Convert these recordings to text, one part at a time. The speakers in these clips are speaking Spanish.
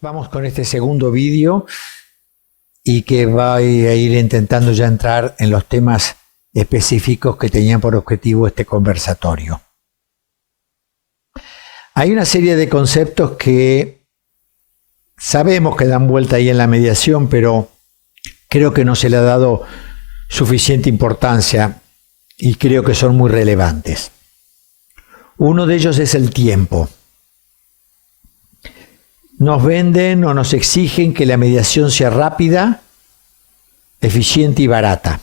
Vamos con este segundo vídeo y que va a ir intentando ya entrar en los temas específicos que tenían por objetivo este conversatorio. Hay una serie de conceptos que sabemos que dan vuelta ahí en la mediación, pero creo que no se le ha dado suficiente importancia y creo que son muy relevantes. Uno de ellos es el tiempo. Nos venden o nos exigen que la mediación sea rápida, eficiente y barata.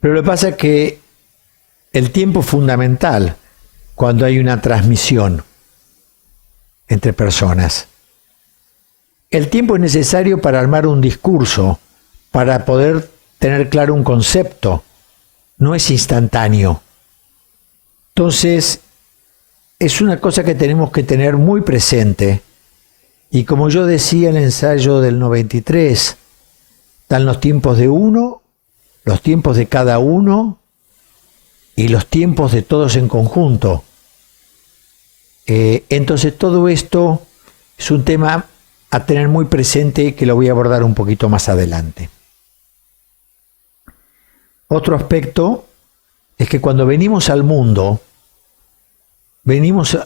Pero lo que pasa es que el tiempo es fundamental cuando hay una transmisión entre personas. El tiempo es necesario para armar un discurso, para poder tener claro un concepto. No es instantáneo. Entonces, es una cosa que tenemos que tener muy presente. Y como yo decía en el ensayo del 93, están los tiempos de uno, los tiempos de cada uno y los tiempos de todos en conjunto. Entonces todo esto es un tema a tener muy presente que lo voy a abordar un poquito más adelante. Otro aspecto es que cuando venimos al mundo, venimos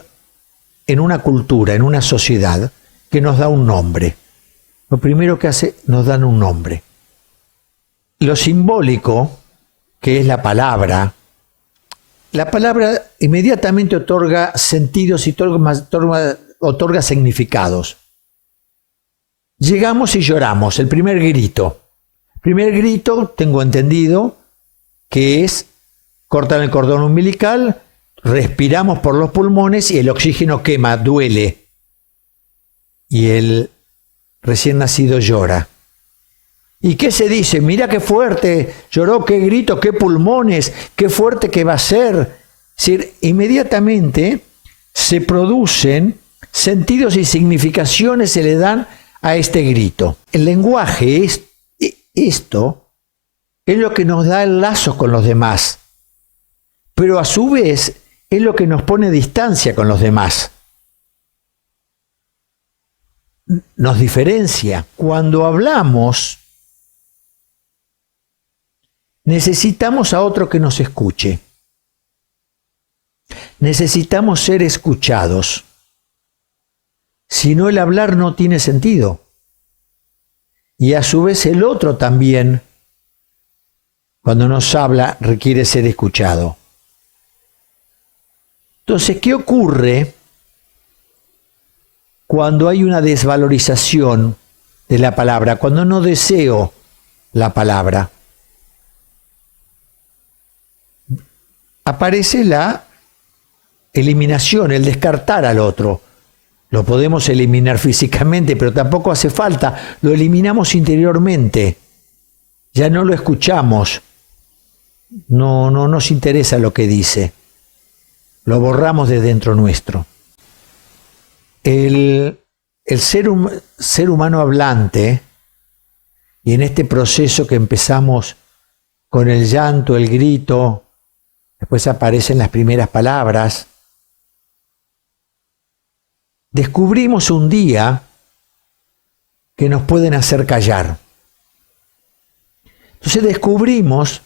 en una cultura, en una sociedad que nos da un nombre. Lo primero que hace, nos dan un nombre. Lo simbólico, que es la palabra inmediatamente otorga sentidos y otorga significados. Llegamos y lloramos, el primer grito. El primer grito, tengo entendido, que es cortan el cordón umbilical, respiramos por los pulmones y el oxígeno quema, duele. Y el recién nacido llora. ¿Y qué se dice? Mira qué fuerte lloró, qué grito, qué pulmones, qué fuerte que va a ser. Es decir, inmediatamente se producen sentidos y significaciones, se le dan a este grito. El lenguaje, esto, es lo que nos da el lazo con los demás, pero a su vez es lo que nos pone distancia con los demás. Nos diferencia. Cuando hablamos, necesitamos a otro que nos escuche. Necesitamos ser escuchados. Si no, el hablar no tiene sentido. Y a su vez el otro también, cuando nos habla, requiere ser escuchado. Entonces, ¿qué ocurre cuando hay una desvalorización de la palabra? Cuando no deseo la palabra. Aparece la eliminación, el descartar al otro. Lo podemos eliminar físicamente, pero tampoco hace falta. Lo eliminamos interiormente. Ya no lo escuchamos. No nos interesa lo que dice. Lo borramos de dentro nuestro. El ser humano hablante, y en este proceso que empezamos con el llanto, el grito, después aparecen las primeras palabras, descubrimos un día que nos pueden hacer callar. Entonces descubrimos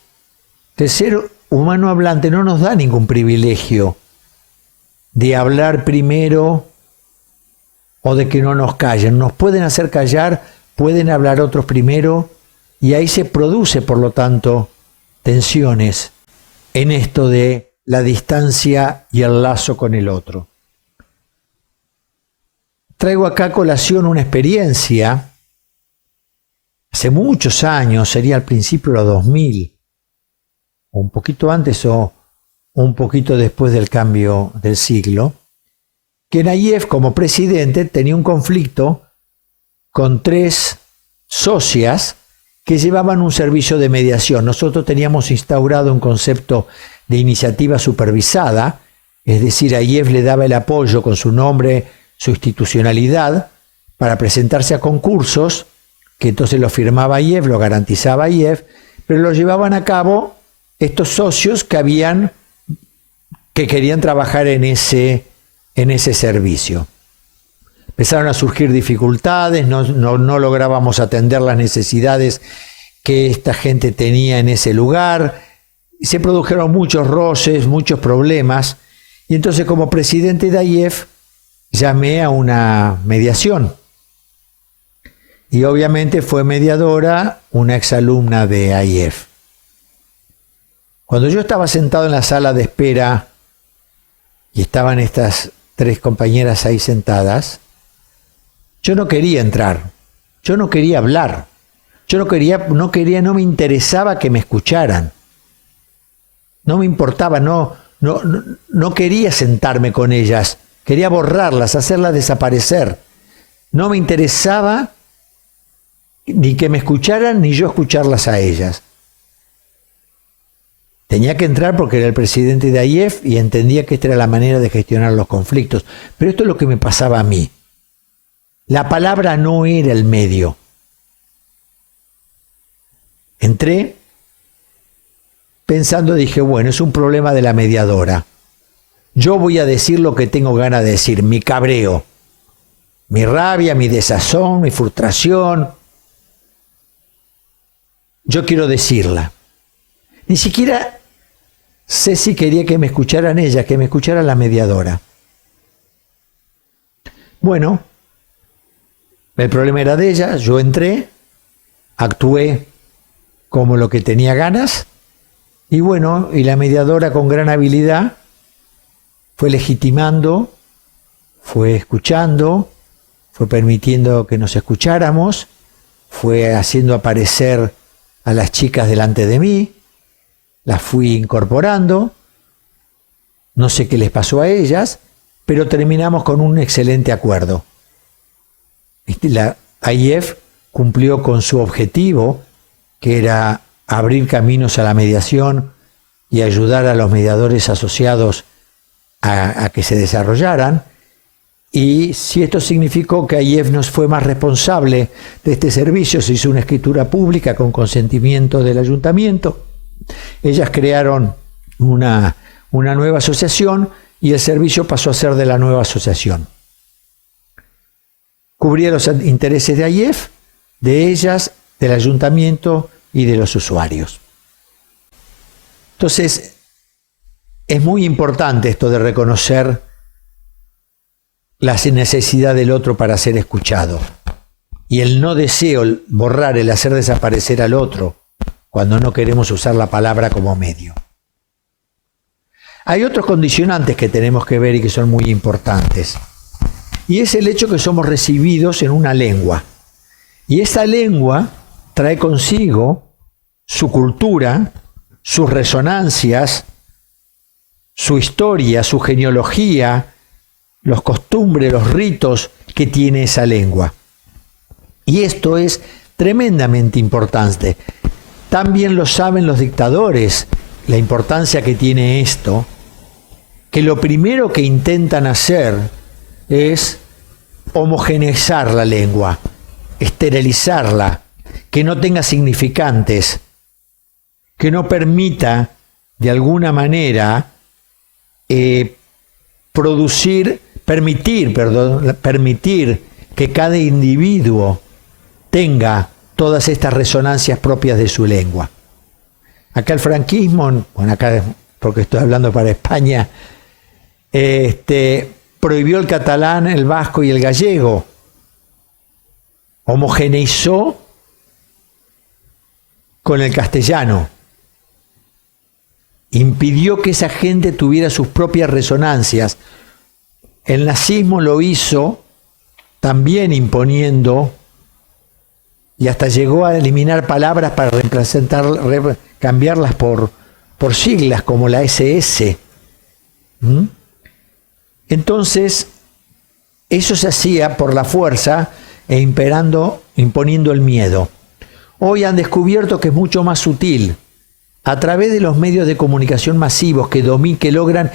que el ser humano hablante no nos da ningún privilegio de hablar primero o de que no nos callen. Nos pueden hacer callar, pueden hablar otros primero y ahí se produce, por lo tanto, tensiones en esto de la distancia y el lazo con el otro. Traigo acá a colación una experiencia hace muchos años, sería al principio de los 2000, o un poquito antes o un poquito después del cambio del siglo, que Nayef como presidente tenía un conflicto con 3 socias que llevaban un servicio de mediación. Nosotros teníamos instaurado un concepto de iniciativa supervisada, es decir, Nayef le daba el apoyo con su nombre, su institucionalidad, para presentarse a concursos, que entonces lo firmaba Nayef, lo garantizaba Nayef, pero lo llevaban a cabo estos socios que querían trabajar en ese servicio. Empezaron a surgir dificultades, no lográbamos atender las necesidades que esta gente tenía en ese lugar. Se produjeron muchos roces, muchos problemas. Y entonces, como presidente de AIEF, llamé a una mediación. Y obviamente fue mediadora una exalumna de AIEF. Cuando yo estaba sentado en la sala de espera y estaban estas 3 compañeras ahí sentadas, yo no quería entrar, yo no quería hablar, yo no me interesaba que me escucharan, no me importaba, no quería sentarme con ellas, quería borrarlas, hacerlas desaparecer. No me interesaba ni que me escucharan ni yo escucharlas a ellas. Tenía que entrar porque era el presidente de AIEF y entendía que esta era la manera de gestionar los conflictos. Pero esto es lo que me pasaba a mí. La palabra no era el medio. Entré pensando, dije, bueno, es un problema de la mediadora. Yo voy a decir lo que tengo ganas de decir, mi cabreo, mi rabia, mi desazón, mi frustración. Yo quiero decirla. Ni siquiera sé si quería que me escucharan ella, que me escuchara la mediadora. Bueno, el problema era de ella, yo entré, actué como lo que tenía ganas, y bueno, y la mediadora con gran habilidad fue legitimando, fue escuchando, fue permitiendo que nos escucháramos, fue haciendo aparecer a las chicas delante de mí, las fui incorporando, no sé qué les pasó a ellas, pero terminamos con un excelente acuerdo. La AIEF cumplió con su objetivo, que era abrir caminos a la mediación y ayudar a los mediadores asociados a que se desarrollaran. Y si esto significó que AIEF nos fue más responsable de este servicio, se hizo una escritura pública con consentimiento del ayuntamiento. Ellas crearon una nueva asociación y el servicio pasó a ser de la nueva asociación. Cubría los intereses de AIEF, de ellas, del ayuntamiento y de los usuarios. Entonces, es muy importante esto de reconocer la necesidad del otro para ser escuchado. Y el no deseo, el borrar, el hacer desaparecer al otro, cuando no queremos usar la palabra como medio. Hay otros condicionantes que tenemos que ver y que son muy importantes. Y es el hecho que somos recibidos en una lengua. Y esa lengua trae consigo su cultura, sus resonancias, su historia, su genealogía, los costumbres, los ritos que tiene esa lengua. Y esto es tremendamente importante. También lo saben los dictadores, la importancia que tiene esto, que lo primero que intentan hacer es homogeneizar la lengua, esterilizarla, que no tenga significantes, que no permita de alguna manera permitir que cada individuo tenga todas estas resonancias propias de su lengua. Acá el franquismo, bueno, acá porque estoy hablando para España, prohibió el catalán, el vasco y el gallego. Homogeneizó con el castellano. Impidió que esa gente tuviera sus propias resonancias. El nazismo lo hizo también imponiendo y hasta llegó a eliminar palabras para cambiarlas por siglas como la SS. Entonces, eso se hacía por la fuerza e imponiendo el miedo. Hoy han descubierto que es mucho más sutil. A través de los medios de comunicación masivos que logran,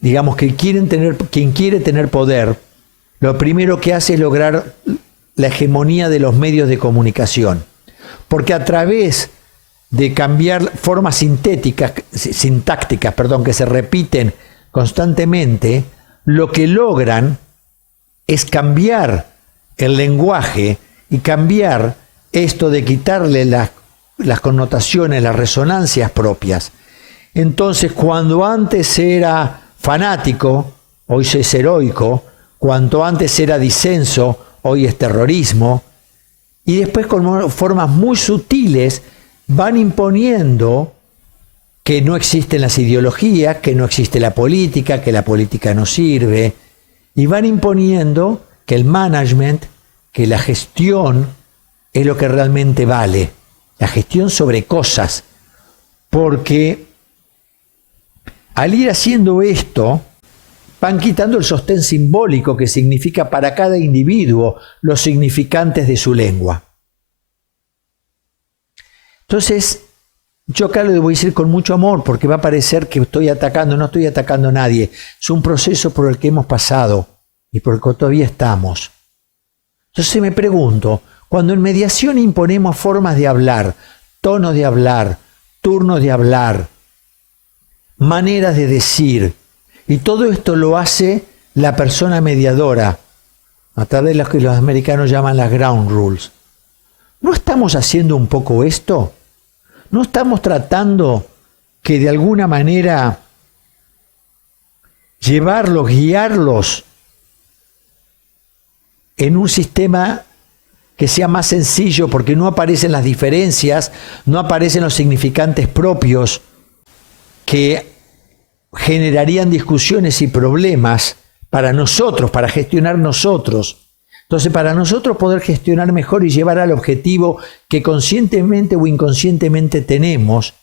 digamos, quien quiere tener poder, lo primero que hace es lograr la hegemonía de los medios de comunicación. Porque a través de cambiar formas sintácticas, que se repiten constantemente, lo que logran es cambiar el lenguaje y cambiar esto de quitarle las connotaciones, las resonancias propias. Entonces, cuando antes era fanático, hoy es heroico; cuanto antes era disenso, hoy es terrorismo. Y después, con formas muy sutiles, van imponiendo que no existen las ideologías, que no existe la política, que la política no sirve, y van imponiendo que el management, que la gestión es lo que realmente vale, la gestión sobre cosas, porque al ir haciendo esto, van quitando el sostén simbólico que significa para cada individuo los significantes de su lengua. Entonces, yo acá lo debo decir con mucho amor, porque va a parecer que estoy atacando; no estoy atacando a nadie. Es un proceso por el que hemos pasado y por el que todavía estamos. Entonces me pregunto, cuando en mediación imponemos formas de hablar, tonos de hablar, turnos de hablar, maneras de decir, y todo esto lo hace la persona mediadora, a través de lo que los americanos llaman las ground rules, ¿no estamos haciendo un poco esto? ¿No estamos tratando que de alguna manera llevarlos, guiarlos en un sistema que sea más sencillo, porque no aparecen las diferencias, no aparecen los significantes propios que generarían discusiones y problemas para nosotros, para gestionar nosotros? Entonces, para nosotros poder gestionar mejor y llevar al objetivo que conscientemente o inconscientemente tenemos,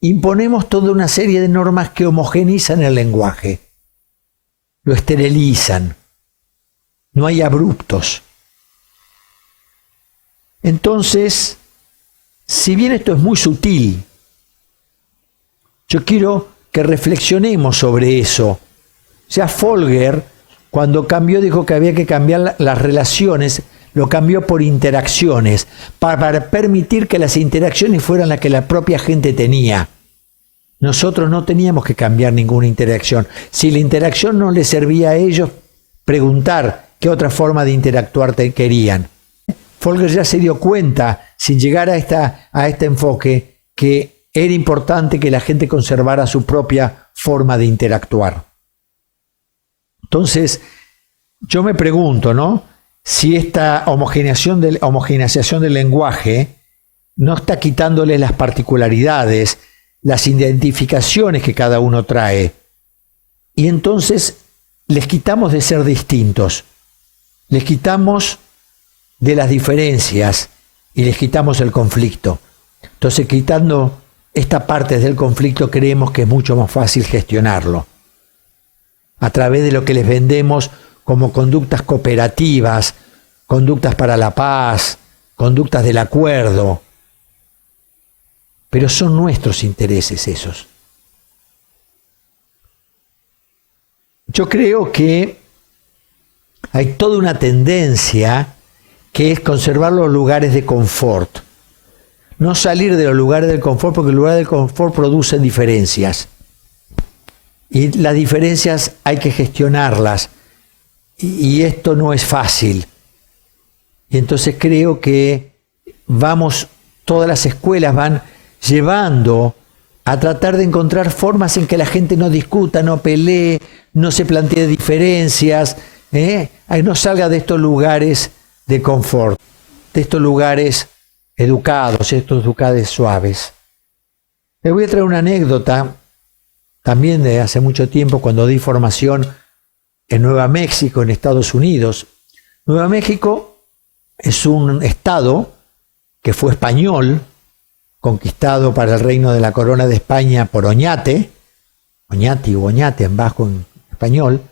imponemos toda una serie de normas que homogeneizan el lenguaje, lo esterilizan, no hay abruptos. Entonces, si bien esto es muy sutil, yo quiero que reflexionemos sobre eso. O sea, Folger, cuando cambió, dijo que había que cambiar las relaciones, lo cambió por interacciones, para permitir que las interacciones fueran las que la propia gente tenía. Nosotros no teníamos que cambiar ninguna interacción. Si la interacción no les servía a ellos, preguntar qué otra forma de interactuar querían. Folger ya se dio cuenta, sin llegar a este enfoque, que era importante que la gente conservara su propia forma de interactuar. Entonces, yo me pregunto, ¿no?, si esta homogeneización del lenguaje no está quitándole las particularidades, las identificaciones que cada uno trae. Y entonces les quitamos de ser distintos, les quitamos de las diferencias y les quitamos el conflicto. Entonces, quitando esta parte del conflicto, creemos que es mucho más fácil gestionarlo a través de lo que les vendemos como conductas cooperativas, conductas para la paz, conductas del acuerdo. Pero son nuestros intereses esos. Yo creo que hay toda una tendencia que es conservar los lugares de confort. No salir de los lugares del confort, porque los lugares del confort producen diferencias. Y las diferencias hay que gestionarlas. Y esto no es fácil. Y entonces creo que todas las escuelas van llevando a tratar de encontrar formas en que la gente no discuta, no pelee, no se plantee diferencias, no salga de estos lugares de confort, de estos lugares educados, estos lugares suaves. Les voy a traer una anécdota también de hace mucho tiempo, cuando di formación en Nueva México, en Estados Unidos. Nueva México es un estado que fue español, conquistado para el reino de la corona de España por Oñate, Oñati o Oñate en vasco en español,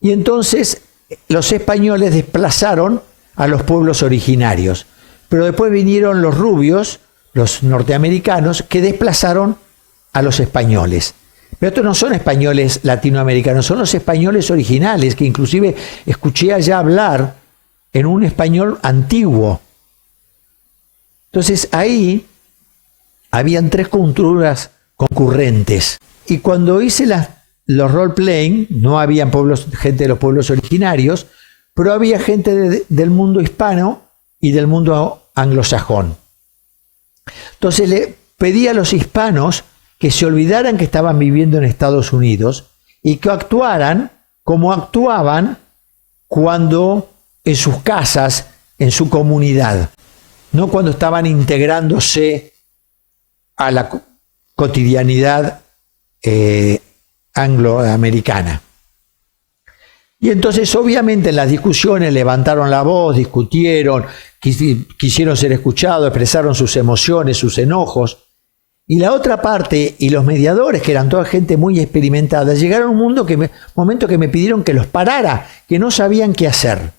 y entonces los españoles desplazaron a los pueblos originarios, pero después vinieron los rubios, los norteamericanos, que desplazaron a los españoles. Pero estos no son españoles latinoamericanos, son los españoles originales, que inclusive escuché allá hablar en un español antiguo. Entonces ahí habían tres culturas concurrentes. Y cuando hice los role-playing, no habían gente de los pueblos originarios, pero había gente del mundo hispano y del mundo anglosajón. Entonces le pedí a los hispanos que se olvidaran que estaban viviendo en Estados Unidos y que actuaran como actuaban cuando en sus casas, en su comunidad, no cuando estaban integrándose a la cotidianidad angloamericana. Y entonces obviamente en las discusiones levantaron la voz, discutieron, quisieron ser escuchados, expresaron sus emociones, sus enojos. Y la otra parte, y los mediadores, que eran toda gente muy experimentada, llegaron a un momento que me pidieron que los parara, que no sabían qué hacer.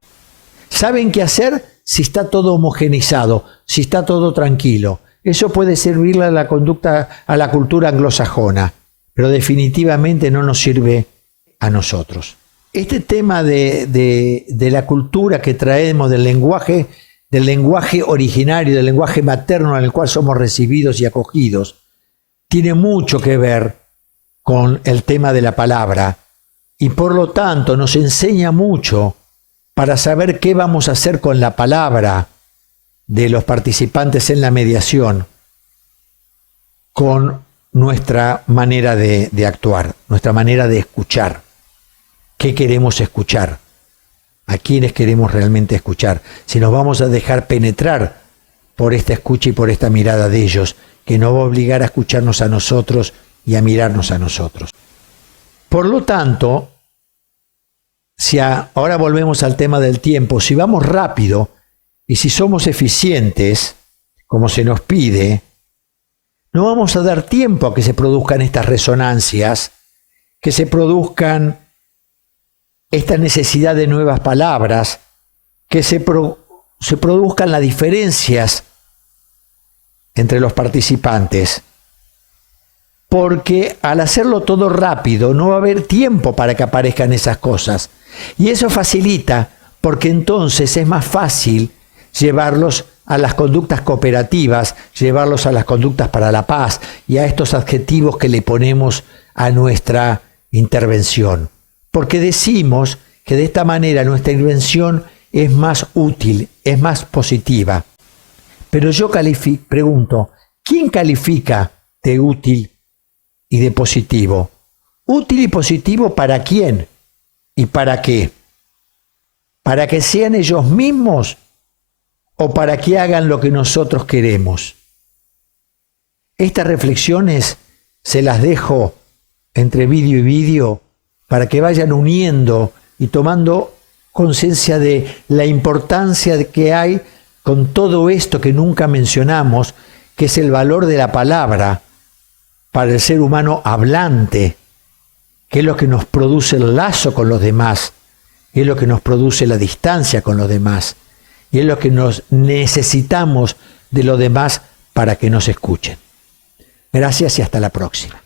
¿Saben qué hacer? Si está todo homogeneizado, si está todo tranquilo. Eso puede servirle a la conducta, a la cultura anglosajona, pero definitivamente no nos sirve a nosotros. Este tema de la cultura que traemos, del lenguaje originario, del lenguaje materno en el cual somos recibidos y acogidos, tiene mucho que ver con el tema de la palabra y por lo tanto nos enseña mucho para saber qué vamos a hacer con la palabra de los participantes en la mediación con nuestra manera de actuar, nuestra manera de escuchar. ¿Qué queremos escuchar? ¿A quiénes queremos realmente escuchar? Si nos vamos a dejar penetrar por esta escucha y por esta mirada de ellos, que nos va a obligar a escucharnos a nosotros y a mirarnos a nosotros. Por lo tanto, ahora volvemos al tema del tiempo, si vamos rápido y si somos eficientes, como se nos pide, no vamos a dar tiempo a que se produzcan estas resonancias, que se produzcan esta necesidad de nuevas palabras, que se produzcan las diferencias entre los participantes, porque al hacerlo todo rápido no va a haber tiempo para que aparezcan esas cosas, y eso facilita porque entonces es más fácil llevarlos a las conductas cooperativas, llevarlos a las conductas para la paz y a estos adjetivos que le ponemos a nuestra intervención. Porque decimos que de esta manera nuestra intervención es más útil, es más positiva. Pero yo pregunto, ¿quién califica de útil y de positivo? ¿Útil y positivo para quién? ¿Y para qué? ¿Para que sean ellos mismos o para que hagan lo que nosotros queremos? Estas reflexiones se las dejo entre vídeo y vídeo para que vayan uniendo y tomando conciencia de la importancia que hay con todo esto que nunca mencionamos, que es el valor de la palabra para el ser humano hablante, que es lo que nos produce el lazo con los demás, que es lo que nos produce la distancia con los demás, y es lo que nos necesitamos de los demás para que nos escuchen. Gracias y hasta la próxima.